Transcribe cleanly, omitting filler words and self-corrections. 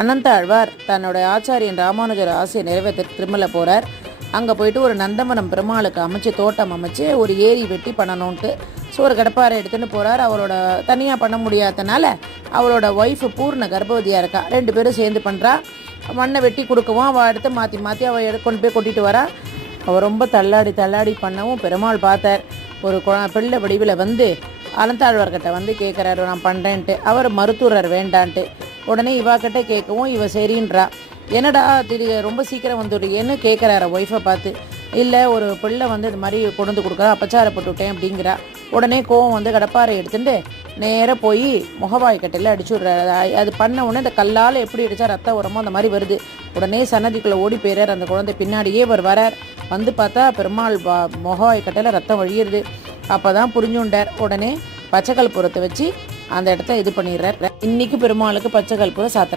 அனந்த ஆழ்வார் தன்னோட ஆச்சாரியன் ராமானுஜர் ஆசையை நிறைவேற்ற திருமலை போகிறார். அங்கே போயிட்டு ஒரு நந்தவனம் பெருமாளுக்கு அமைச்சு தோட்டம் அமைச்சு ஒரு ஏரி வெட்டி பண்ணணுன்ட்டு ஒரு கடப்பாறை எடுத்துன்னு போகிறார். அவரோட தனியாக பண்ண முடியாதனால அவரோட ஒய்ஃபு பூர்ண கர்ப்பவதியாக இருக்கா. 2 பேரும் சேர்ந்து பண்ணுறா. மண்ணை வெட்டி கொடுக்கவும் அவள் எடுத்து மாற்றி மாற்றி அவள் கொண்டு போய் கொட்டிட்டு வரா. அவள் ரொம்ப தள்ளாடி பண்ணவும் பெருமாள் பார்த்தார். ஒரு பிள்ளை வடிவில் வந்து அனந்தாழ்வார்கிட்ட வந்து கேட்குறாரு, நான் பண்ணுறேன்ட்டு. அவர் மருத்துவர் வேண்டான்ட்டு. உடனே இவாக்கிட்ட கேட்கவும் இவ சரின்றா. என்னடா ரொம்ப சீக்கிரம் வந்துடுறீன்னு கேட்குறாரு ஒய்ஃபை பார்த்து. இல்லை, ஒரு பிள்ளை வந்து இது மாதிரி கொண்டு கொடுக்குறா, அபச்சாரப்பட்டு விட்டேன் அப்படிங்கிறா. உடனே கோவம் வந்து கடப்பாறை எடுத்துட்டு நேராக போய் முகவாய் கட்டையில் அடிச்சு விட்றாரு. அது பண்ண உடனே இந்த கல்லால் எப்படி அடித்தா ரத்தம் உரமோ அந்த மாதிரி வருது. உடனே சன்னதிக்குள்ளே ஓடி போயிறார். அந்த குழந்தை பின்னாடியே வரார். வந்து பார்த்தா பெருமாள் முகவாய் கட்டையில் ரத்தம் வழியிறது. அப்போ தான் புரிஞ்சுண்டார். உடனே பச்சை கற்பூரத்தை வச்சு அந்த இடத்த இது பண்ணிடுறார். இன்னைக்கு பெருமாளுக்கு பச்சை கற்பூரம் சாத்துறார்.